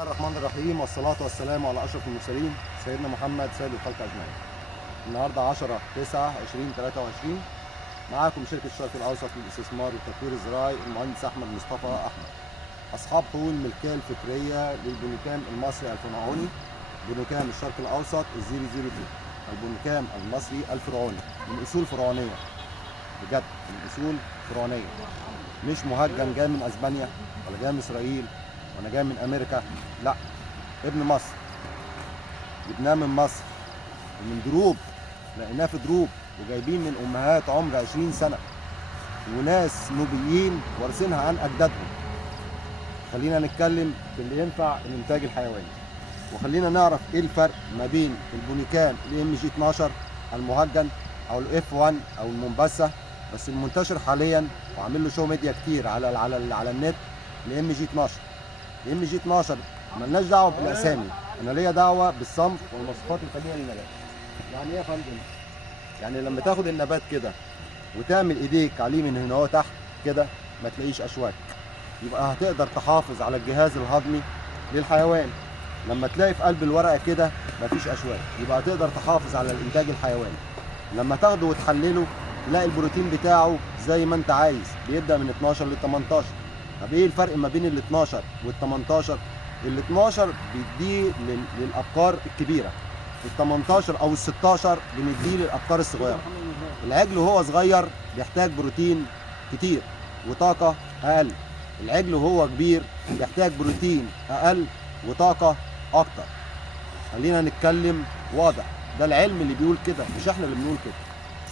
الله الرحمن الرحيم، والصلاة والسلام على أشرف المرسلين سيدنا محمد سيد الخلق أجمعين. النهارده 10/9/2023 معاكم شركة الشرق الأوسط للاستثمار والتطوير الزراعي المهندس أحمد مصطفى أحمد، أصحاب حقوق الملكية الفكرية للبونيكام المصري الفرعوني، بونيكام الشرق الأوسط 002، البونيكام المصري الفرعوني من أصول فرعونية، بجد من أصول فرعونية، مش مهجن جاي من أسبانيا ولا جاي من إسرائيل وانا جاي من امريكا، لا، ابن مصر، جبناه من مصر ومن دروب، لقيناه في دروب، وجايبين من امهات عمر 20 سنه وناس نوبيين وارثينها عن اجدادهم. خلينا نتكلم في اللي ينفع الانتاج الحيواني، وخلينا نعرف ايه الفرق ما بين البونيكام الام جي 12 المهجن او الاف 1 او المنبثه، بس المنتشر حاليا وعامل له شو ميديا كتير على النت الام جي 12. الام جي 12 مالناش دعوه بالاسامي، انا ليا دعوه بالصنف والمواصفات الفنيه للنبات. يعني ايه يا فندم؟ يعني لما تاخد النبات كده وتعمل ايديك عليه من هنا اهو تحت كده ما تلاقيش اشواك، يبقى هتقدر تحافظ على الجهاز الهضمي للحيوان. لما تلاقي في قلب الورقه كده مفيش اشواك، يبقى هتقدر تحافظ على الانتاج الحيواني. لما تاخده وتحلله تلاقي البروتين بتاعه زي ما انت عايز، بيبدا من 12 ل 18. طب ايه الفرق ما بين ال 12 وال 18؟ ال 12 بيديه للابقار الكبيره، ال 18 او ال 16 بنديه للابقار الصغيره. العجل وهو صغير بيحتاج بروتين كتير وطاقه اقل، العجل وهو كبير بيحتاج بروتين اقل وطاقه اكتر. خلينا نتكلم واضح، ده العلم اللي بيقول كده، مش احنا اللي بنقول كده.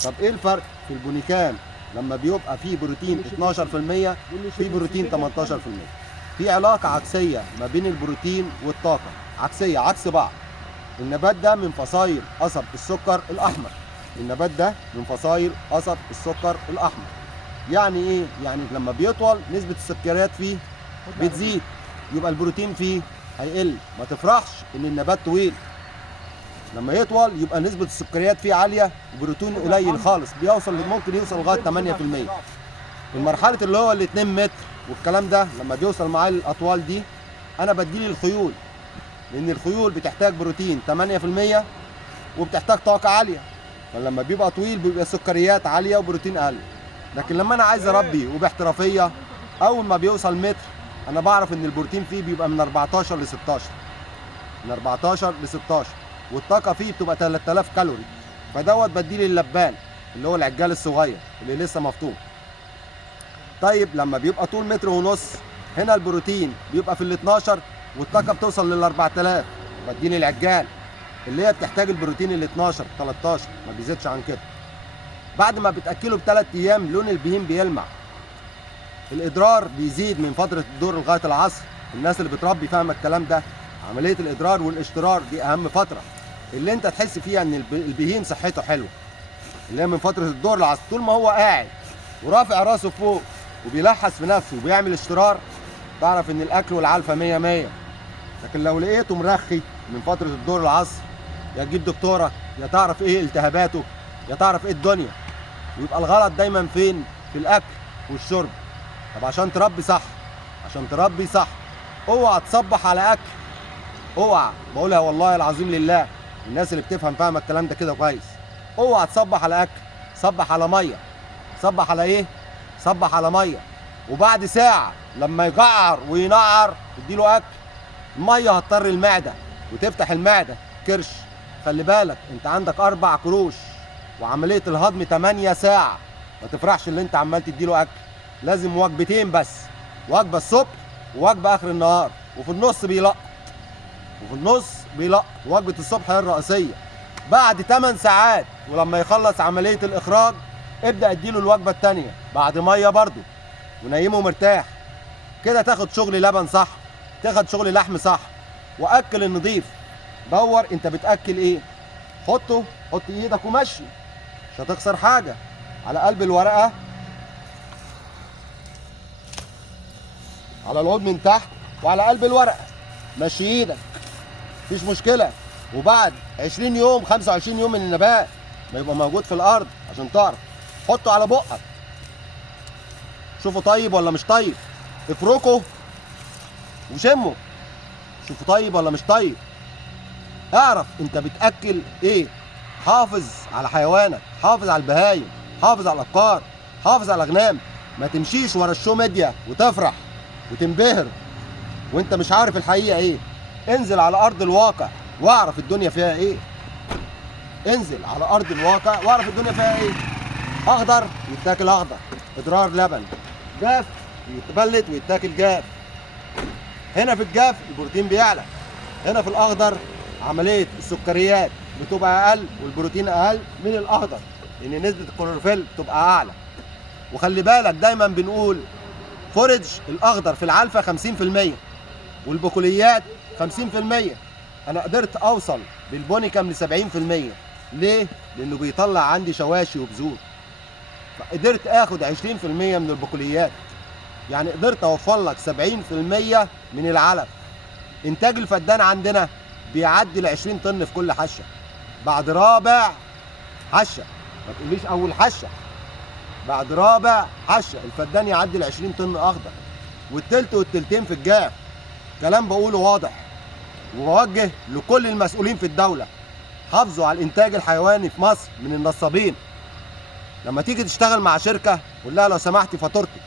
طب ايه الفرق في البونيكام لما بيبقى فيه بروتين 12% في بروتين 18%؟ في علاقة عكسية ما بين البروتين والطاقة، عكسية عكس بعض. النبات ده من فصائل قصب السكر الأحمر، النبات ده من فصائل قصب السكر الأحمر. يعني إيه؟ يعني لما بيطول نسبة السكريات فيه بتزيد، يبقى البروتين فيه هيقل. ما تفرحش إن النبات طويل، لما يطول يبقى نسبة السكريات فيه عالية وبروتين قليل خالص، ممكن يوصل لغاية 8%. في مرحلة اللي هو ال 2 متر والكلام ده، لما بيوصل معاه الأطوال دي أنا بديله الخيول، لأن الخيول بتحتاج بروتين 8% وبتحتاج طاقة عالية، فلما بيبقى طويل بيبقى سكريات عالية وبروتين أقل. لكن لما أنا عايز أربي وباحترافية، أول ما بيوصل متر أنا بعرف إن البروتين فيه بيبقى من 14 ل 16، من 14 ل 16، والطاقة فيه بتبقى 3000 كالوري، فدوت بديل اللبان اللي هو العجال الصغير اللي لسه مفطوم. طيب لما بيبقى طول متر ونص، هنا البروتين بيبقى في ال 12 والطاقة بتوصل لل 4000، بديل العجال اللي هي بتحتاج البروتين ال 12 13، ما بيزيدش عن كده. بعد ما بتأكله ب3 أيام لون البهيم بيلمع، الإضرار بيزيد من فترة الدور لغاية العصر. الناس اللي بتربي فاهمة الكلام ده. عملية الإضرار والاشترار دي أهم فترة اللي أنت تحس فيها إن البهيم صحته حلوة، اللي هي من فترة الدور للعصر. طول ما هو قاعد ورافع راسه فوق وبيلحس في نفسه وبيعمل اشترار، تعرف إن الأكل والعلفة 100 100. لكن لو لقيته مرخي من فترة الدور للعصر، يا تجيب دكتورة، يا تعرف إيه التهاباته، يا تعرف إيه الدنيا. ويبقى الغلط دايما فين؟ في الأكل والشرب. طب عشان تربي صح، عشان تربي صح، اوعى تصبح على اكل، اوعى، بقولها والله العظيم لله، الناس اللي بتفهم فاهمه الكلام ده كده كويس. اوعى تصبح على اكل، صبح على ميه. صبح على ايه؟ صبح على ميه. وبعد ساعه لما يجعر وينعر اديله اكل. الميه هتضر المعده وتفتح المعده كرش. خلي بالك انت عندك 4 كروش وعمليه الهضم 8 ساعه، ما تفرحش اللي انت عمال تديله اكل. لازم وجبتين بس، وجبه الصبح ووجبه اخر النهار، وفي النص بيلقط، وجبه الصبح هي الرئيسيه. بعد 8 ساعات ولما يخلص عمليه الاخراج ابدا اديله الوجبه الثانيه بعد ميه برده، ونيمه مرتاح كده. تاخد شغل لبن صح، تاخد شغل لحم صح، واكل النظيف. دور انت بتاكل ايه، حط ايدك ومشي، مش هتخسر حاجه. على قلب الورقه، على العود من تحت وعلى قلب الورقه، مشي ايدك مفيش مشكله. وبعد 20 يوم 25 يوم من النبات ما يبقى موجود في الارض عشان تعرف، حطه على بقك شوفه طيب ولا مش طيب، افركه وشمه، شوفه طيب ولا مش طيب. اعرف انت بتاكل ايه. حافظ على حيوانك، حافظ على البهايم، حافظ على الابقار، حافظ على الاغنام. ما تمشيش ورا الشو ميديا وتفرح وتنبهر وانت مش عارف الحقيقه ايه. انزل على ارض الواقع واعرف الدنيا فيها ايه. انزل على ارض الواقع واعرف الدنيا فيها ايه. اخضر يتاكل اخضر، اضرار لبن. جاف يتبلت ويتاكل جاف. هنا في الجاف البروتين بيعلى، هنا في الاخضر عمليه السكريات بتبقى اقل والبروتين اقل من الاخضر، لان نسبه الكلوروفيل بتبقى اعلى. وخلي بالك دايما بنقول فرج الاخضر في العلفه 50% والبقوليات 50%. انا قدرت اوصل بالبونيكام ل 70%. ليه؟ لانه بيطلع عندي شواشي وبذور. فقدرت اخد 20% من البقوليات، يعني قدرت اوفر لك 70% من العلف. انتاج الفدان عندنا بيعدي ل 20 طن في كل حشه. بعد رابع حشه، ما تقوليش اول حشه، بعد رابع حشه الفدان يعدي ل 20 طن اخضر، والتلت والتلتين في الجاف. كلام بقوله واضح، وبوجه لكل المسؤولين في الدوله حافظوا على الانتاج الحيواني في مصر من النصابين. لما تيجي تشتغل مع شركه قول لها لو سمحتي فاتورتك،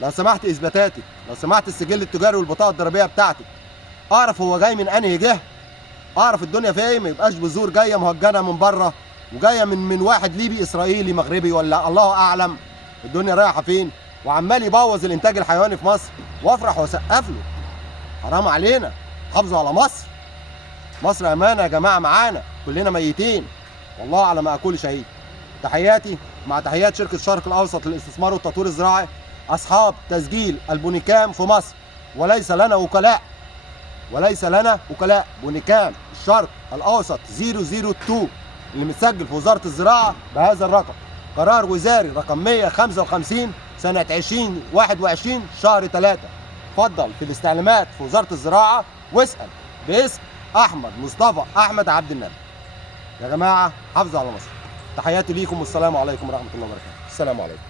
لو سمحت اثباتاتك، لو سمحت السجل التجاري والبطاقه الضريبيه بتاعتك. اعرف هو جاي من انهي جهه، اعرف الدنيا فيها ايه. ما يبقاش بذور جايه مهجنه من بره وجايه من واحد ليبي اسرائيلي مغربي ولا الله اعلم الدنيا رايحه فين، وعمال يبوظ الانتاج الحيواني في مصر وافرح واسقف له. حرام علينا. حافظوا على مصر. مصر امانه يا جماعه، معانا كلنا ميتين والله على ما اقول شهيد. تحياتي مع تحيات شركه الشرق الاوسط للاستثمار والتطوير الزراعي، اصحاب تسجيل البونيكام في مصر. وليس لنا وكلاء، وليس لنا وكلاء. بونيكام الشرق الاوسط 002 اللي متسجل في وزاره الزراعه بهذا الرقم. قرار وزاري رقم 155 سنه 2021 شهر 3. اتفضل في الاستعلامات في وزاره الزراعه واسال باسم احمد مصطفى احمد عبد النبي. يا جماعه حافظوا على مصر. تحياتي ليكم والسلام عليكم ورحمه الله وبركاته. السلام عليكم.